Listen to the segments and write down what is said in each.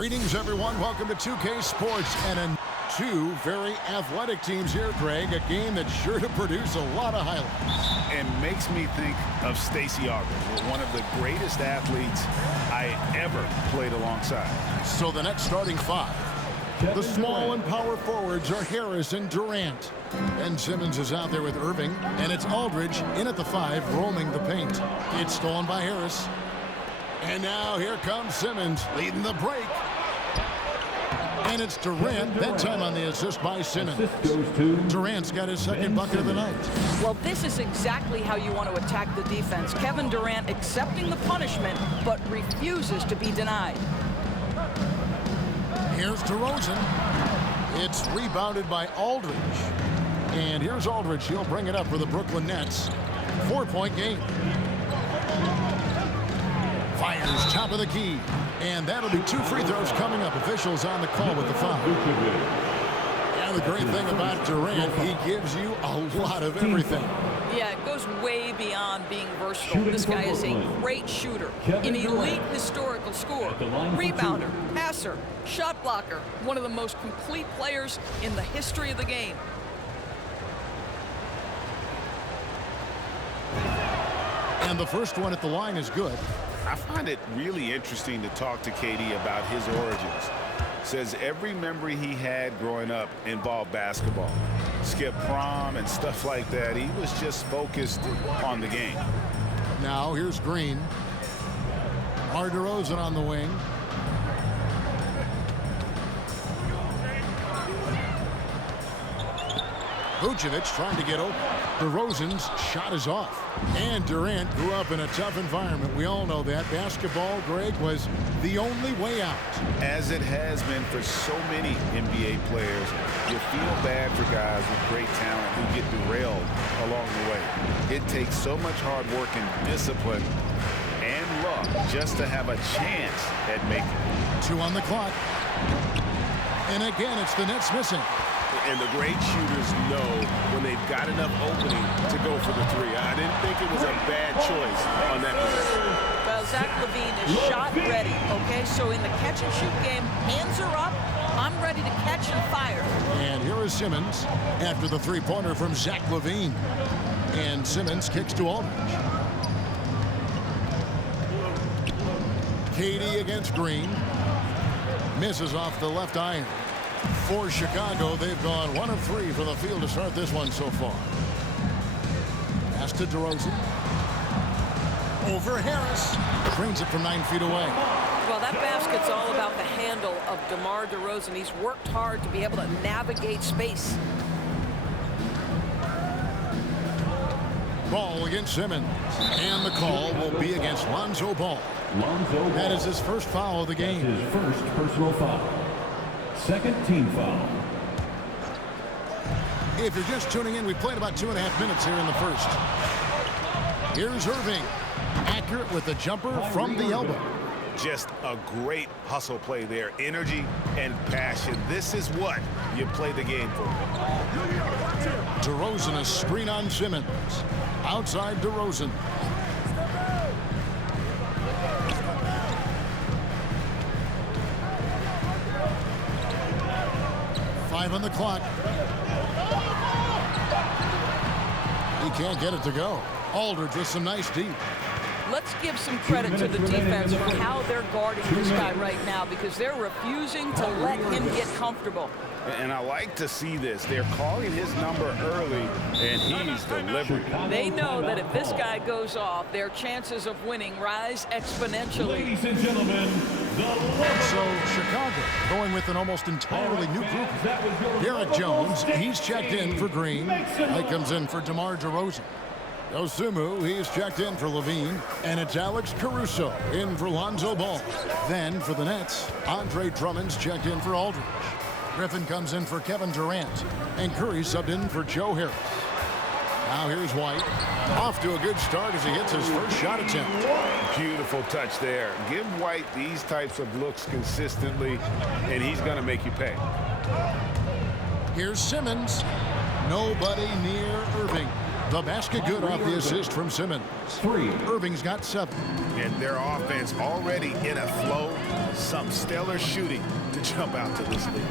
Greetings, everyone. Welcome to 2K Sports and two very athletic teams here, Greg. A game that's sure to produce a lot of highlights. And makes me think of Stacey Augmon, one of the greatest athletes I ever played alongside. So the next starting five. The small and power forwards are Harris and Durant. Ben Simmons is out there with Irving, and it's Aldridge in at the 5, roaming the paint. It's stolen by Harris. And now here comes Simmons leading the break. And it's Durant, that time on the assist by Simmons. Durant's got his second bucket of the night. Well, this is exactly how you want to attack the defense. Kevin Durant accepting the punishment, but refuses to be denied. Here's DeRozan. It's rebounded by Aldridge. And here's Aldridge. He'll bring it up for the Brooklyn Nets. 4-point game. Fires top of the key. And that'll be 2 free throws coming up. Officials on the call with the foul. Yeah, the great thing about Durant, he gives you a lot of everything. Yeah, it goes way beyond being versatile. This guy is a great shooter, an elite historical scorer, rebounder, passer, shot blocker, one of the most complete players in the history of the game. And the first one at the line is good. I find it really interesting to talk to KD about his origins. Says every memory he had growing up involved basketball. Skip prom and stuff like that. He was just focused on the game. Now here's Green. DeRozan on the wing. Vucevic trying to get open. DeRozan's shot is off. And Durant grew up in a tough environment. We all know that. Basketball, Greg, was the only way out. As it has been for so many NBA players, you feel bad for guys with great talent who get derailed along the way. It takes so much hard work and discipline and luck just to have a chance at making it. 2 on the clock. And again, it's the Nets missing. And the great shooters know when they've got enough opening to go for the 3. I didn't think it was a bad choice on that possession. Well, Zach LaVine is shot ready, okay? So in the catch-and-shoot game, hands are up. I'm ready to catch and fire. And here is Simmons after the 3-pointer from Zach LaVine. And Simmons kicks to Aldridge. KD against Green. Misses off the left iron. For Chicago, they've gone 1 of 3 from the field to start this one so far. Pass to DeRozan. Over Harris. Trains it from 9 feet away. Well, that basket's all about the handle of DeMar DeRozan. He's worked hard to be able to navigate space. Ball against Simmons. And the call will be against Lonzo Ball. That is his first foul of the game. His first personal foul. Second team foul. If you're just tuning in, we played about 2.5 minutes here in the first. Here's Irving. Accurate with the jumper from the elbow. Just a great hustle play there. Energy and passion. This is what you play the game for. DeRozan, a screen on Simmons. Outside DeRozan. On the clock. He can't get it to go. Aldridge with some nice deep. Let's give some credit to the defense for how they're guarding this guy right now, because they're refusing to let him get comfortable. And I like to see this. They're calling his number early, and he's delivering. They know that if this guy goes off, their chances of winning rise exponentially. Ladies and gentlemen, so Chicago going with an almost entirely new group. Garrett Jones, he's checked in for Green. He comes in for DeMar DeRozan. Dosunmu, he's checked in for LaVine. And it's Alex Caruso in for Lonzo Ball. Then for the Nets, Andre Drummond's checked in for Aldridge. Griffin comes in for Kevin Durant. And Curry subbed in for Joe Harris. Now here's White. Off to a good start as he hits his first shot attempt. Beautiful touch there. Give White these types of looks consistently, and he's going to make you pay. Here's Simmons. Nobody near Irving. The basket good off the assist from Simmons. 3. Irving's got 7. And their offense already in a flow. Some stellar shooting to jump out to this lead.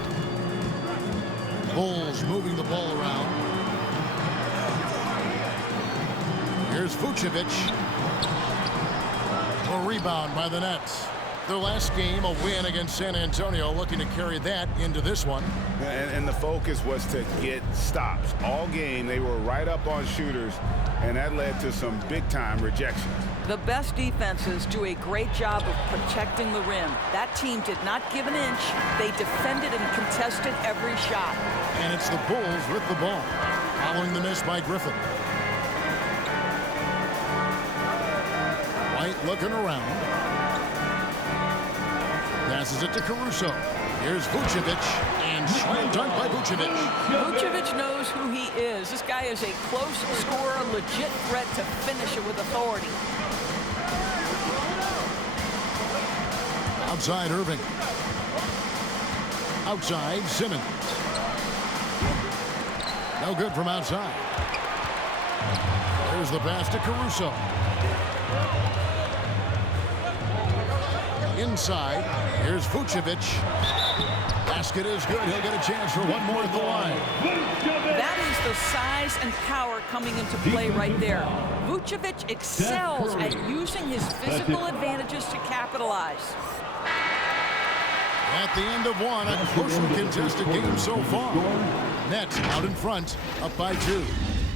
Bulls moving the ball around. Here's Vucevic. A rebound by the Nets. Their last game, a win against San Antonio, looking to carry that into this one. And the focus was to get stops. All game, they were right up on shooters, and that led to some big-time rejections. The best defenses do a great job of protecting the rim. That team did not give an inch. They defended and contested every shot. And it's the Bulls with the ball, following the miss by Griffin. White looking around. Passes it to Caruso. Here's Vucevic, and slam dunk by Vucevic. Vucevic knows who he is. This guy is a close scorer, legit threat to finish it with authority. Outside Irving. Outside Simmons. No good from outside. There's the pass to Caruso. Inside, here's Vucevic. Basket is good. He'll get a chance for one more at the line. That is the size and power coming into play right there. Vucevic excels at using his physical advantages to capitalize. At the end of one, a closely contested game so far. Nets out in front, up by 2.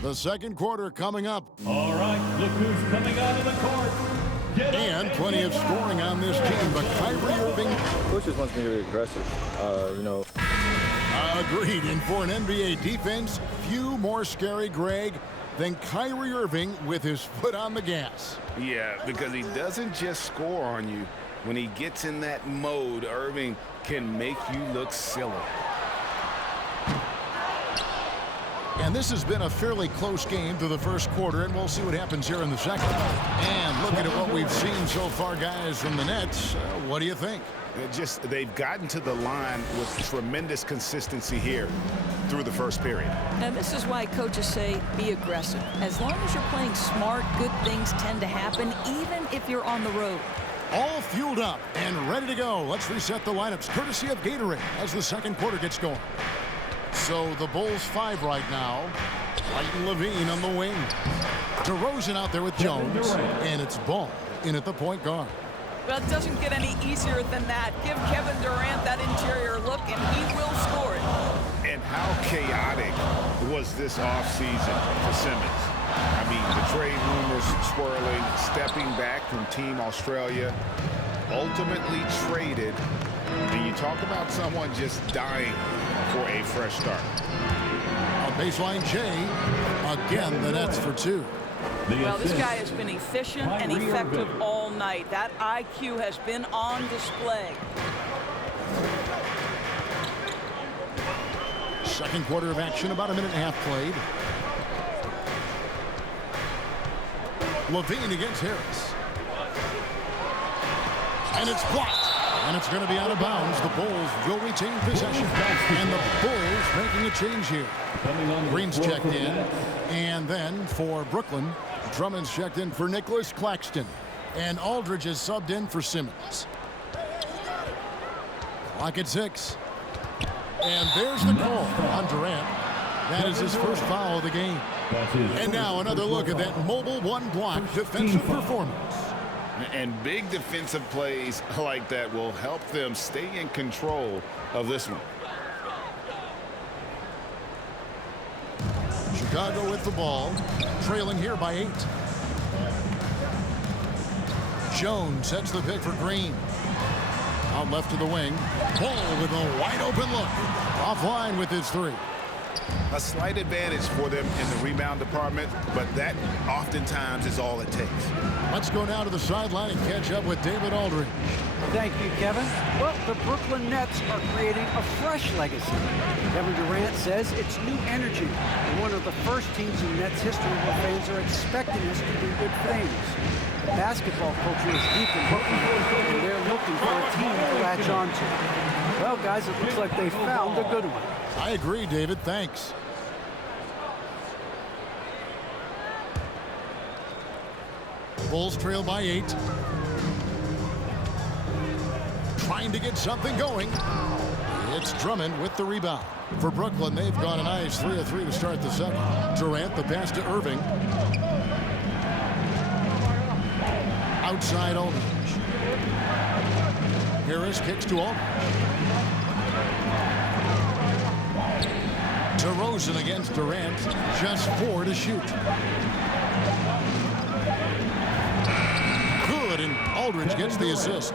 The second quarter coming up. All right, look who's coming out of the court. And plenty of scoring on this team, but Kyrie Irving... Coach just wants me to be aggressive, Agreed, and for an NBA defense, few more scary, Greg, than Kyrie Irving with his foot on the gas. Yeah, because he doesn't just score on you. When he gets in that mode, Irving can make you look silly. And this has been a fairly close game through the first quarter, and we'll see what happens here in the second. And looking at what we've seen so far, guys, from the Nets, what do you think? They've gotten to the line with tremendous consistency here through the first period. And this is why coaches say be aggressive. As long as you're playing smart, good things tend to happen, even if you're on the road. All fueled up and ready to go. Let's reset the lineups, courtesy of Gatorade, as the second quarter gets going. So the Bulls 5 right now. White and Levine on the wing. DeRozan out there with Jones. And it's Ball in at the point guard. Well, it doesn't get any easier than that. Give Kevin Durant that interior look, and he will score it. And how chaotic was this offseason for Simmons? I mean, the trade rumors swirling, stepping back from Team Australia, ultimately traded. And you talk about someone just dying for a fresh start. On baseline, Jay. Again, the Nets for 2. Well, this guy has been efficient and effective all night. That IQ has been on display. Second quarter of action, about a minute and a half played. Levine against Harris. And it's blocked. And it's going to be out of bounds. The Bulls will retain possession. And the Bulls making a change here. Green's checked in. And then for Brooklyn, Drummond's checked in for Nicholas Claxton. And Aldridge is subbed in for Simmons. Clock at 6. And there's the call on Durant. That is his first foul of the game. And now another look at that mobile one-block defensive performance. And big defensive plays like that will help them stay in control of this one. Chicago with the ball, trailing here by 8. Jones sets the pick for Green. Out left to the wing. Ball with a wide open look. Offline with his 3. A slight advantage for them in the rebound department, but that oftentimes is all it takes. Let's go now to the sideline and catch up with David Aldridge. Thank you, Kevin. Well, the Brooklyn Nets are creating a fresh legacy. Kevin Durant says it's new energy. We're one of the first teams in Nets history where fans are expecting us to do good things. Basketball culture is deep in Brooklyn, and they're looking for a team to latch onto. Well, guys, it looks like they found a good one. I agree, David. Thanks. Bulls trail by 8. Trying to get something going. It's Drummond with the rebound. For Brooklyn, they've gone a nice 3 of 3 to start the second. Durant, the pass to Irving. Outside Aldridge. Harris kicks to Aldridge. DeRozan against Durant. Just 4 to shoot. Good, and Aldridge gets the assist.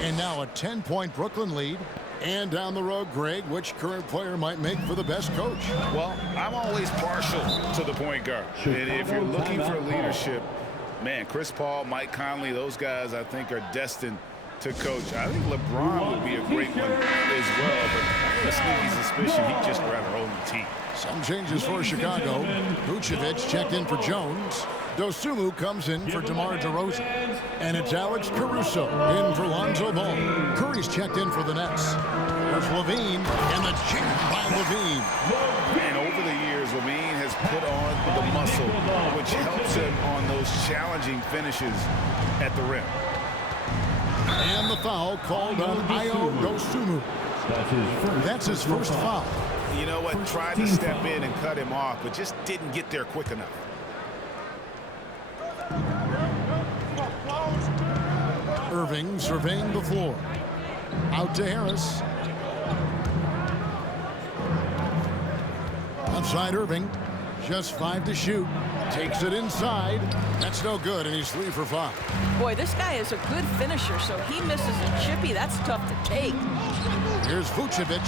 And now a 10-point Brooklyn lead. And down the road, Greg, which current player might make for the best coach? Well, I'm always partial to the point guard. And if you're looking for leadership, man, Chris Paul, Mike Conley, those guys I think are destined to coach. I think LeBron would be a great one as well, but I have a sneaky suspicion he'd just rather own the team. Some changes for Chicago. Vucevic checked in for Jones. Dosumu comes in for DeMar DeRozan. And it's Alex Caruso in for Lonzo Ball. Curry's checked in for the Nets. There's Levine, and the jam by Levine. And over the years, Levine has put on the muscle, which helps him on those challenging finishes at the rim. And the foul called on Ayo Dosunmu. That's his first foul. You know what? Tried to step in and cut him off, but just didn't get there quick enough. Irving surveying the floor. Out to Harris. Outside Irving. Just 5 to shoot. Takes it inside. That's no good, and he's 3 for 5. Boy, this guy is a good finisher, so he misses a chippy. That's tough to take. Here's Vucevic.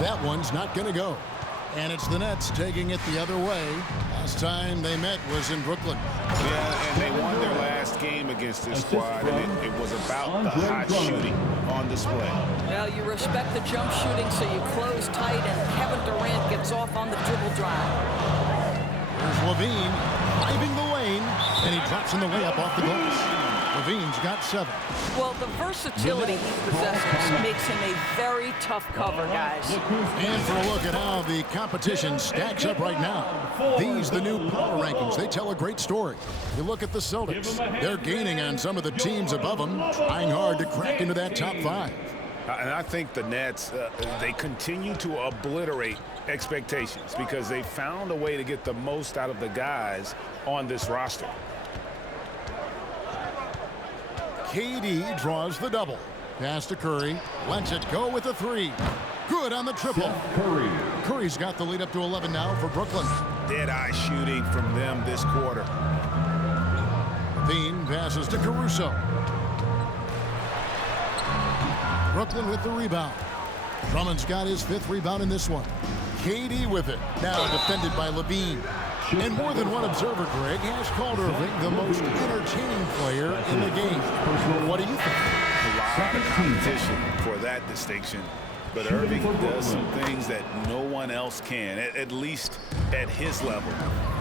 That one's not going to go. And it's the Nets taking it the other way. Last time they met was in Brooklyn. Yeah, and they won their last game against this squad, and it was about the hot shooting on display. Well, you respect the jump shooting, so you close tight, and Kevin Durant gets off on the dribble drive. There's Levine driving the lane, and he drops in the layup off the glass. Levine's got 7. Well, the versatility he possesses makes him a very tough cover, guys. And for a look at how the competition stacks up right now. These, the new power rankings, they tell a great story. You look at the Celtics. They're gaining on some of the teams above them, trying hard to crack into that top 5. And I think the Nets, they continue to obliterate expectations because they found a way to get the most out of the guys on this roster. KD draws the double. Pass to Curry. Lets it go with a 3. Good on the triple. Curry. Curry's got the lead up to 11 now for Brooklyn. Dead-eye shooting from them this quarter. Levine passes to Caruso. Brooklyn with the rebound. Drummond's got his 5th rebound in this one. KD with it. Now defended by Levine. And more than one observer, Greg, has called Irving the most entertaining player in the game. What do you think? A lot of competition for that distinction. But Irving does some things that no one else can, at least at his level.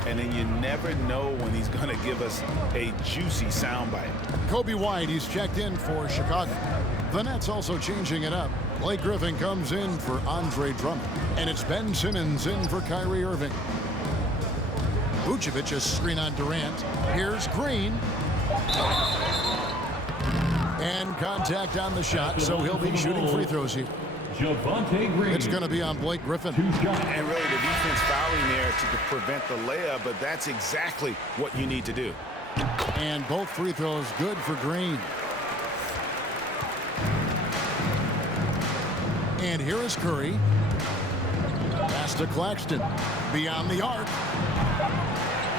And then you never know when he's going to give us a juicy soundbite. Kobe White, he's checked in for Chicago. The Nets also changing it up. Blake Griffin comes in for Andre Drummond. And it's Ben Simmons in for Kyrie Irving. Vucevic a screen on Durant. Here's Green. And contact on the shot, so he'll be shooting free throws here. Javonte Green. It's going to be on Blake Griffin. And really the defense fouling there to prevent the layup, but that's exactly what you need to do. And both free throws good for Green. And here is Curry. Pass to Claxton. Beyond the arc.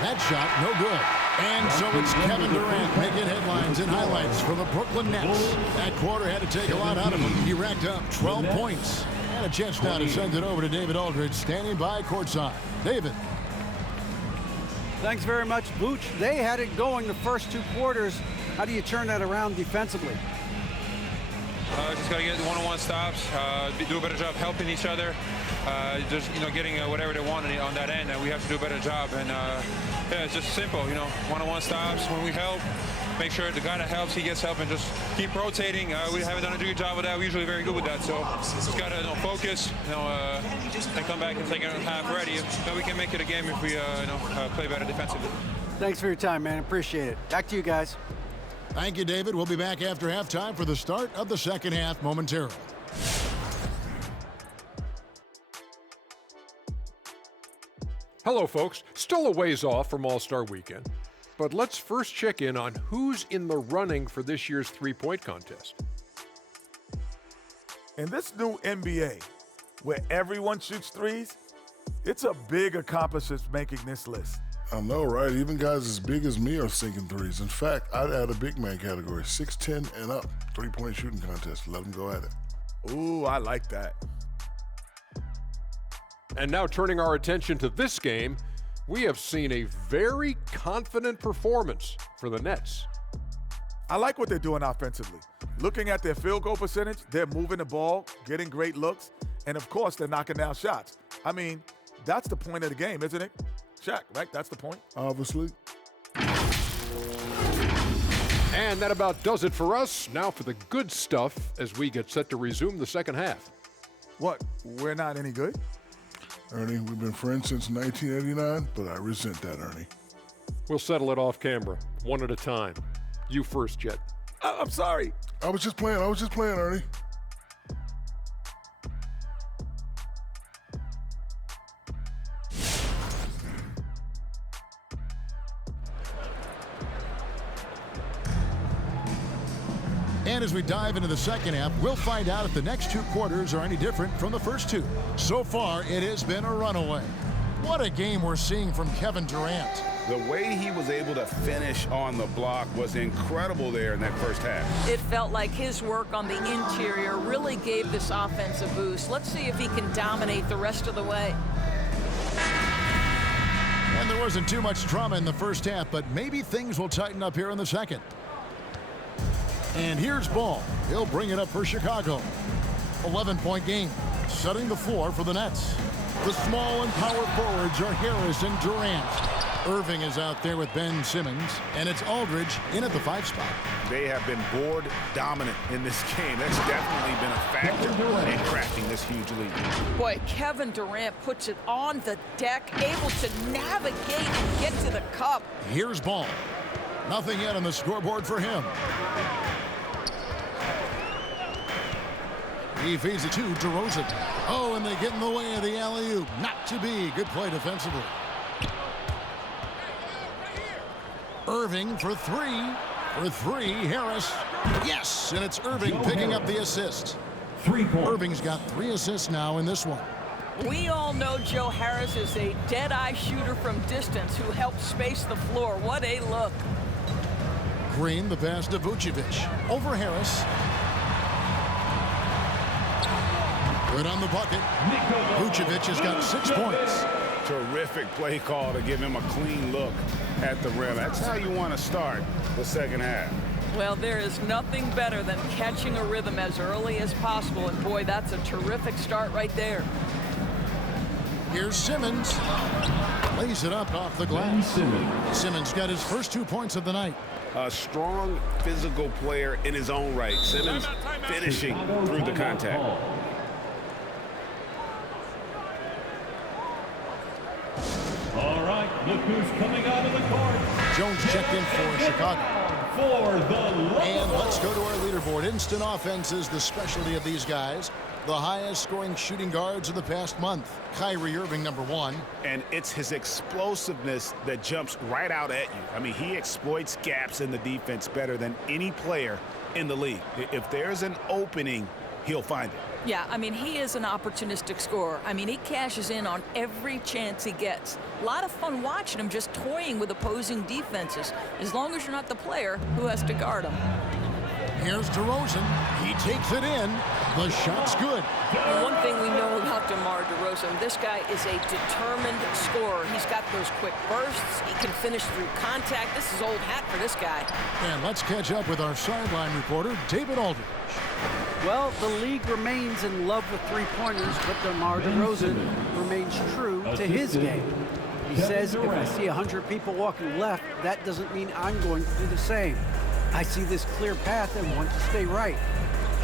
That shot, no good. And so it's Kevin Durant making headlines and highlights for the Brooklyn Nets. That quarter had to take a lot out of him. He racked up 12 points. And a chance now to send it over to David Aldridge, standing by courtside. David. Thanks very much, Vooch. They had it going the first 2 quarters. How do you turn that around defensively? Just got to get one-on-one stops, do a better job helping each other, just, getting whatever they want on that end, and we have to do a better job. And, yeah, it's just simple, one-on-one stops. When we help, make sure the guy that helps, he gets help, and just keep rotating. We haven't done a good job with that. We're usually very good with that, so just got to focus, and come back and take it half ready. We can make it a game if we play better defensively. Thanks for your time, man. Appreciate it. Back to you guys. Thank you, David. We'll be back after halftime for the start of the second half momentarily. Hello, folks. Still a ways off from All-Star Weekend, but let's first check in on who's in the running for this year's three-point contest. In this new NBA, where everyone shoots threes, it's a big accomplishment making this list. I know, right? Even guys as big as me are sinking threes. In fact, I'd add a big man category, 6'10" and up, three-point shooting contest. Let them go at it. Ooh, I like that. And now turning our attention to this game, we have seen a very confident performance for the Nets. I like what they're doing offensively. Looking at their field goal percentage, they're moving the ball, getting great looks, and of course, they're knocking down shots. I mean, that's the point of the game, isn't it? Shaq, right? That's the point. Obviously. And that about does it for us. Now for the good stuff as we get set to resume the second half. What, we're not any good? Ernie, we've been friends since 1989, but I resent that, Ernie. We'll settle it off camera, one at a time. You first, Jet. I'm sorry. I was just playing, Ernie. And as we dive into the second half, we'll find out if the next two quarters are any different from the first two. So far, it has been a runaway. What a game we're seeing from Kevin Durant. The way he was able to finish on the block was incredible there in that first half. It felt like his work on the interior really gave this offense a boost. Let's see if he can dominate the rest of the way. And there wasn't too much drama in the first half, but maybe things will tighten up here in the second. And here's Ball. He'll bring it up for Chicago. 11-point game, setting the floor for the Nets. The small and power forwards are Harris and Durant. Irving is out there with Ben Simmons, and it's Aldridge in at the 5 spot. They have been board dominant in this game. That's definitely been a factor in cracking this huge lead. Boy, Kevin Durant puts it on the deck, able to navigate and get to the cup. Here's Ball. Nothing yet on the scoreboard for him. He feeds it to DeRozan. Oh, and they get in the way of the alley-oop. Not to be. Good play defensively. Irving for three. For three, Harris. Yes, and it's Irving picking up the assist. 3 points. Irving's got 3 assists now in this one. We all know Joe Harris is a dead-eye shooter from distance who helps space the floor. What a look. Green, the pass to Vucevic. Over Harris. Good on the bucket. Vucevic has got 6 points. Terrific play call to give him a clean look at the rim. That's how you want to start the second half. Well, there is nothing better than catching a rhythm as early as possible, and boy, that's a terrific start right there. Here's Simmons. Lays it up off the glass. Simmons got his first 2 points of the night. A strong physical player in his own right. Simmons finishing through the contact. All right, look who's coming out of the court. Jones checked in for Chicago. For the And let's go to our leaderboard. Instant offense is the specialty of these guys. The highest scoring shooting guards of the past month. Kyrie Irving, number 1. And it's his explosiveness that jumps right out at you. I mean, he exploits gaps in the defense better than any player in the league. If there's an opening, he'll find it. Yeah, I mean, he is an opportunistic scorer. I mean, he cashes in on every chance he gets. A lot of fun watching him just toying with opposing defenses, as long as you're not the player who has to guard him. Here's DeRozan. He takes it in. The shot's good. And one thing we know about DeMar DeRozan, this guy is a determined scorer. He's got those quick bursts. He can finish through contact. This is old hat for this guy. And let's catch up with our sideline reporter, David Aldridge. Well, the league remains in love with three-pointers, but DeMar DeRozan remains true to his game. He says, if I see 100 people walking left, that doesn't mean I'm going to do the same. I see this clear path and want to stay right.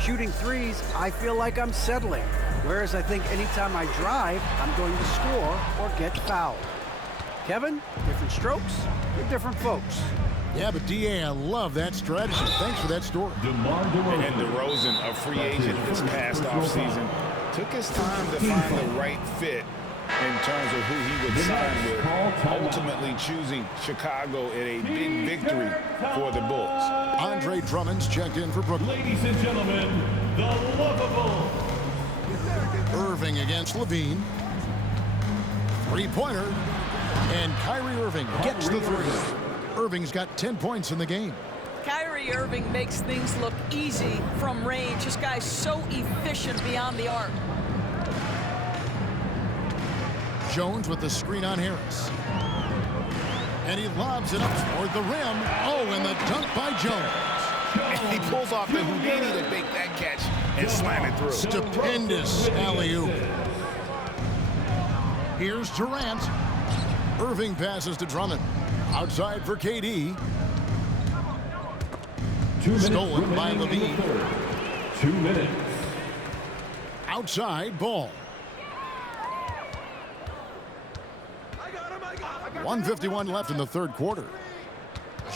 Shooting threes, I feel like I'm settling, whereas I think anytime I drive, I'm going to score or get fouled. Kevin, different strokes for different folks. Yeah, but D.A., I love that strategy. Thanks for that story. And DeRozan, a free agent this past offseason, took his time to find the right fit in terms of who he would sign with, ultimately choosing Chicago in a big victory for the Bulls. Andre Drummond's checked in for Brooklyn. Ladies and gentlemen, the lovable Irving against Levine. Three-pointer. And Kyrie Irving gets the three. Irving's got 10 points in the game. Kyrie Irving makes things look easy from range. This guy's so efficient beyond the arc. Jones with the screen on Harris. And he lobs it up toward the rim. Oh, and the dunk by Jones. And he pulls off the Houdini to make that catch and slam it through. Stupendous alley-oop. Here's Durant. Irving passes to Drummond. Outside for KD. Stolen by Levine. 2 minutes. Outside Ball. 1:51 left in the third quarter.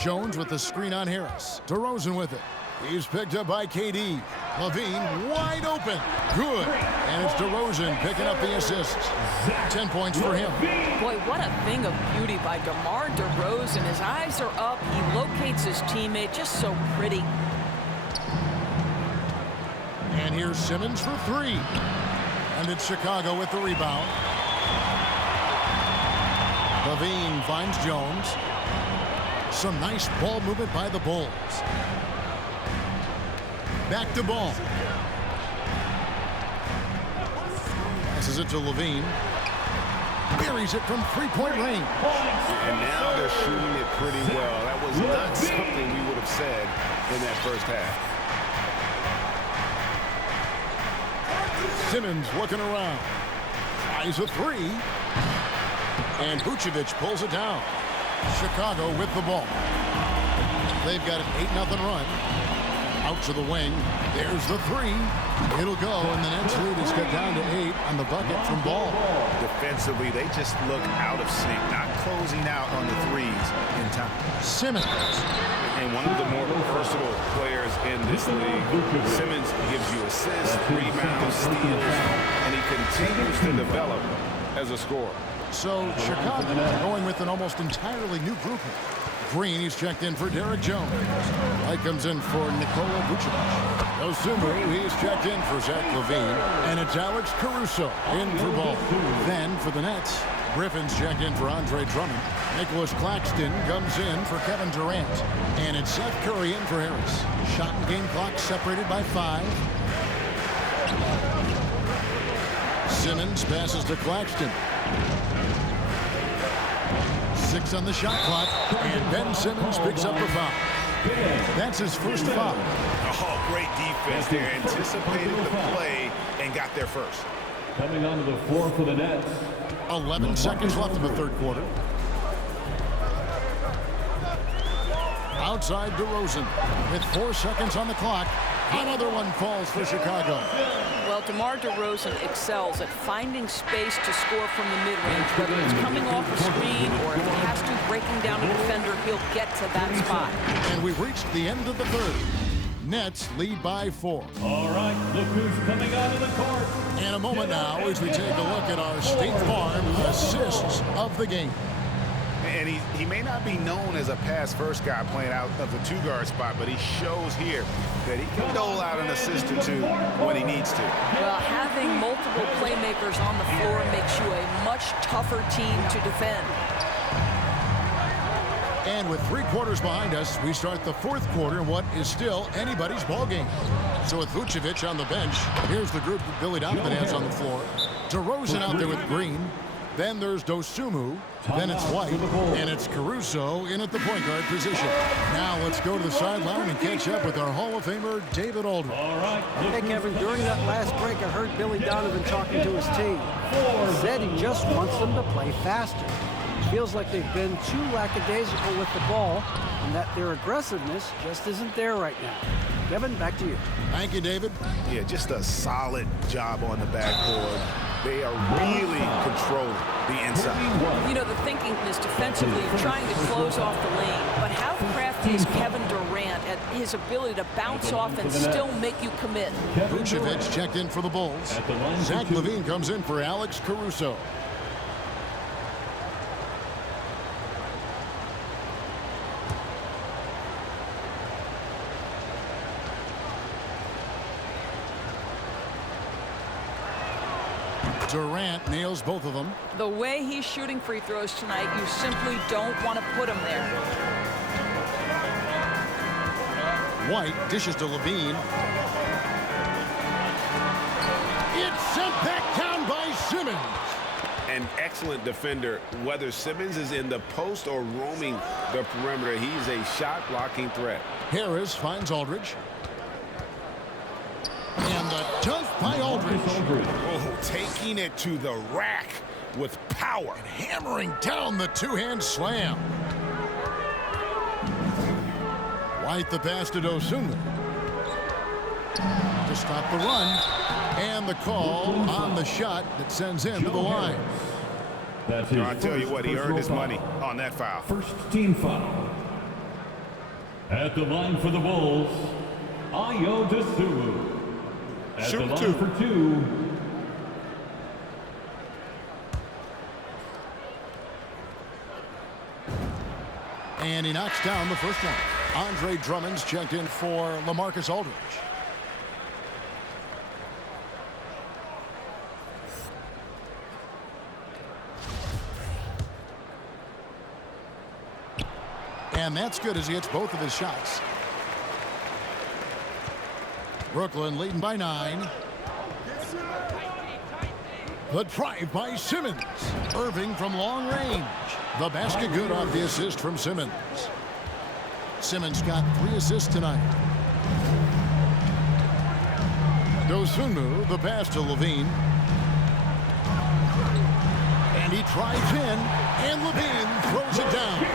Jones with the screen on Harris. DeRozan with it. He's picked up by KD. Levine wide open. Good. And it's DeRozan picking up the assists. 10 points for him. Boy, what a thing of beauty by DeMar DeRozan. His eyes are up. He locates his teammate. Just so pretty. And here's Simmons for three. And it's Chicago with the rebound. Levine finds Jones. Some nice ball movement by the Bulls. Back to Ball. Passes it to Levine. Buries it from three-point range. And now they're shooting it pretty well. That was not something we would have said in that first half. Simmons looking around. Tries a three. And Vucevic pulls it down. Chicago with the ball. They've got an 8-0 run. Out to the wing. There's the three. It'll go, and the Nets lead is cut down to 8 on the bucket from Ball. Defensively, they just look out of sync, not closing out on the threes in time. Simmons. And one of the more versatile players in this league. Simmons gives you assists, rebounds, steals, and he continues to develop as a scorer. So Chicago going with an almost entirely new grouping. Green, he's checked in for Derek Jones. White comes in for Nikola Vucevic. Dosunmu, he's checked in for Zach LaVine. And it's Alex Caruso in for Ball. Then for the Nets, Griffin's checked in for Andre Drummond. Nicholas Claxton comes in for Kevin Durant. And it's Seth Curry in for Harris. Shot and game clock separated by 5. Simmons passes to Claxton. 6 on the shot clock, and Ben Simmons picks up the foul. That's his first foul. Oh, great defense there. Anticipated the play and got there first. Coming onto the floor for the Nets. 11 seconds left in the third quarter. Outside DeRozan with 4 seconds on the clock. Another one falls for Chicago. Well, DeMar DeRozan excels at finding space to score from the mid-range. Whether it's coming off a screen or if it has to breaking down a defender, he'll get to that spot. And we've reached the end of the third. Nets lead by 4. All right, look who's coming onto the court. In a moment now as we take a look at our State Farm assists of the game. And he may not be known as a pass-first guy playing out of the 2-guard spot, but he shows here that he can dole out an assist or 2 when he needs to. Well, having multiple playmakers on the floor makes you a much tougher team to defend. And with 3 quarters behind us, we start the fourth quarter in what is still anybody's ball game. So with Vucevic on the bench, here's the group that Billy Donovan has on the floor. DeRozan out there with Green. Then there's Dosunmu, then it's White, and it's Caruso in at the point guard position. Now let's go to the sideline and catch up with our Hall of Famer, David Aldridge. All right. Hey, Kevin, during that last break, I heard Billy Donovan talking to his team. He said he just wants them to play faster. It feels like they've been too lackadaisical with the ball and that their aggressiveness just isn't there right now. Kevin, back to you. Thank you, David. Yeah, just a solid job on the backboard. They are really controlling the inside. You know, the thinking is defensively trying to close off the lane, but how crafty is Kevin Durant at his ability to bounce off and still make you commit? Vucevic checked in for the Bulls. Zach LaVine comes in for Alex Caruso. Durant nails both of them. The way he's shooting free throws tonight, you simply don't want to put him there. White dishes to LaVine. It's sent back down by Simmons. An excellent defender, whether Simmons is in the post or roaming the perimeter. He's a shot-blocking threat. Harris finds Aldridge. And the dunk by Aldridge. Oh, taking it to the rack with power. And hammering down the two-hand slam. White the pass to Dosunmu. To stop the run. And the call on the shot that sends him to the line. That's I tell you what, he earned his money on that foul. First team foul. At the line for the Bulls, Ayo Dosunmu. At the line for two. And he knocks down the first one. Andre Drummond's checked in for LaMarcus Aldridge. And that's good as he hits both of his shots. Brooklyn leading by 9. The drive by Simmons. Irving from long range. The basket good off the assist from Simmons. Simmons got 3 assists tonight. Dosunmu, the pass to LaVine. And he drives in, and LaVine throws it down.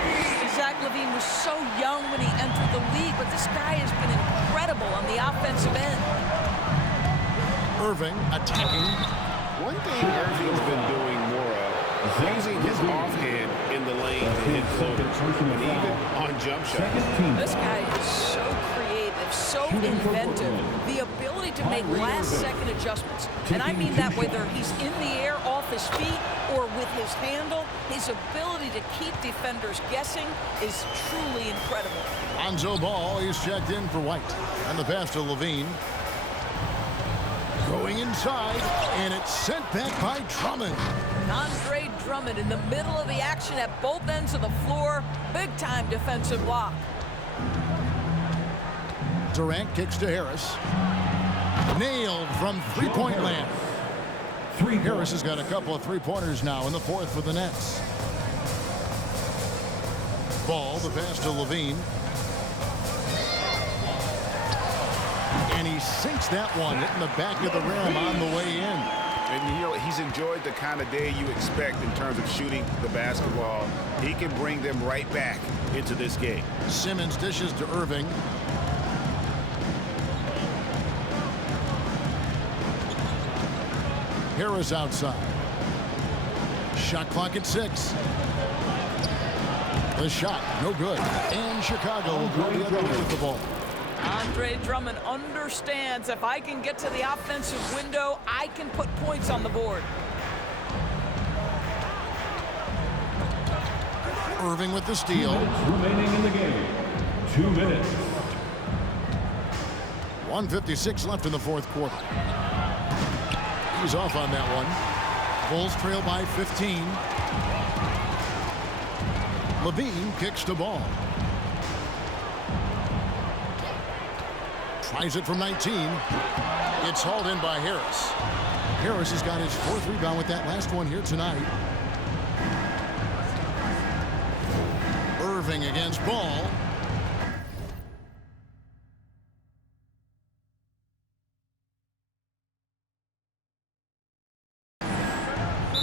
Zach LaVine was so young when he entered the league, but this guy has been incredible on the offensive end. Irving attacking. One thing Irving's been doing more of is using his offhand in the lane to hit floaters, and even on jump shots. This guy is so creative, so inventive. The ability to make last-second adjustments. And I mean that whether he's in the air off his feet or with his handle, his ability to keep defenders guessing is truly incredible. Lonzo Ball, he's checked in for White. And the pass to LaVine. Going inside, and it's sent back by Drummond. Andre Drummond in the middle of the action at both ends of the floor. Big-time defensive block. Durant kicks to Harris. Nailed from three-point land. Harris has got a couple of three-pointers now in the fourth for the Nets. Ball, the pass to LaVine. And he sinks that one, hitting the back of the rim on the way in. And you know, he's enjoyed the kind of day you expect in terms of shooting the basketball. He can bring them right back into this game. Simmons dishes to Irving. Harris outside. Shot clock at 6. The shot, no good. And Chicago will go the other way with the ball. Andre Drummond understands if I can get to the offensive window, I can put points on the board. Irving with the steal. Remaining in the game. 2 minutes. 1:56 left in the fourth quarter. He's off on that one. Bulls trail by 15. LaVine kicks the ball. Tries it from 19. It's hauled in by Harris. Harris has got his 4th rebound with that last one here tonight. Irving against Ball.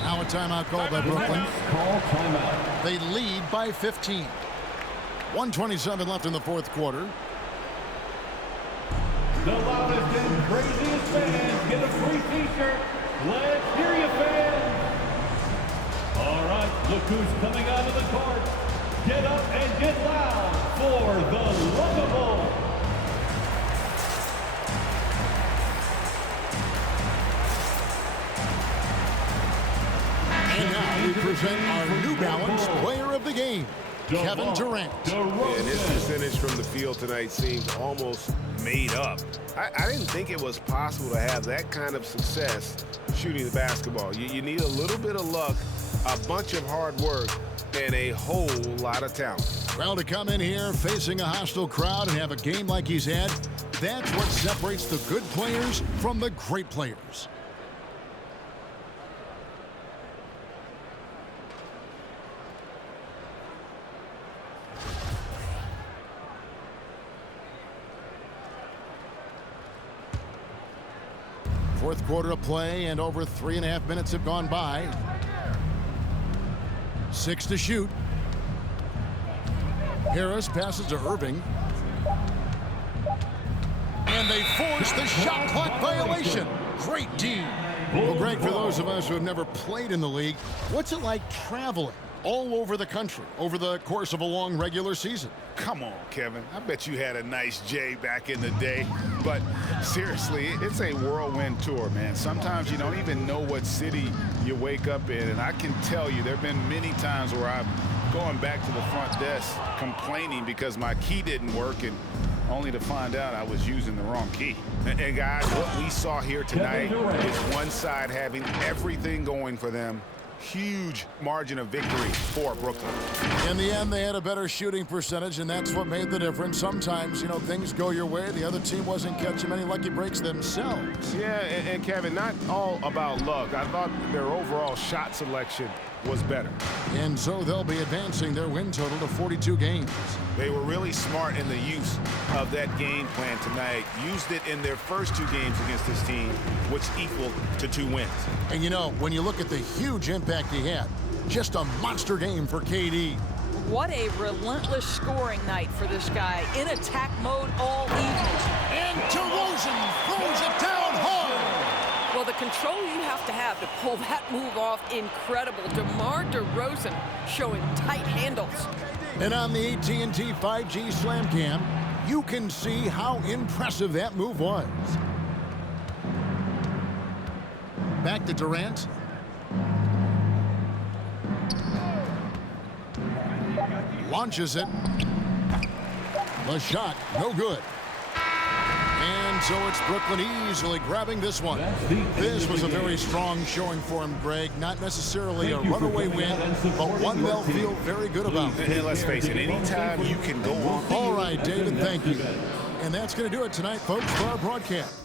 Now a timeout called by Brooklyn. Call timeout. They lead by 15. 1:27 left in the fourth quarter. The loudest and craziest fans get a free t-shirt. Let's hear you, Look who's coming out of the court. Get up and get loud for the Lovable. And now we present our New Balance Player of the Game, Kevin Durant. And his percentage from the field tonight seems almost made up. I didn't think it was possible to have that kind of success shooting the basketball. You need a little bit of luck, a bunch of hard work, and a whole lot of talent. Well, to come in here facing a hostile crowd and have a game like he's had, that's what separates the good players from the great players. Fourth quarter of play, and over 3.5 minutes have gone by. 6 to shoot. Harris passes to Irving. And they force the shot clock violation. Great D. Well, Greg, for those of us who have never played in the league, what's it like traveling all over the country over the course of a long regular season? Come on, Kevin. I bet you had a nice J back in the day. But seriously, it's a whirlwind tour, man. Sometimes you don't even know what city you wake up in. And I can tell you there have been many times where I'm going back to the front desk complaining because my key didn't work, and only to find out I was using the wrong key. And guys, what we saw here tonight is one side having everything going for them. Huge margin of victory for Brooklyn. In the end, they had a better shooting percentage, and that's what made the difference. Sometimes, things go your way. The other team wasn't catching many lucky breaks themselves. Yeah, and Kevin, not all about luck. I thought their overall shot selection was better. And so they'll be advancing their win total to 42 games. They were really smart in the use of that game plan tonight. Used it in their first 2 games against this team, which equaled to 2 wins. And when you look at the huge impact he had, just a monster game for KD. What a relentless scoring night for this guy. In attack mode all evening. And DeRozan throws it down hard. Well, the control you have to pull that move off, incredible. DeMar DeRozan showing tight handles. And on the AT&T 5G Slam Cam, you can see how impressive that move was. Back to Durant. Launches it. The shot, no good. And so it's Brooklyn easily grabbing this one. This was a very strong showing for him, Greg. Not necessarily a runaway win, but one they'll feel very good about. And let's face it, anytime you can go on. All right, David, thank you. And that's going to do it tonight, folks, for our broadcast.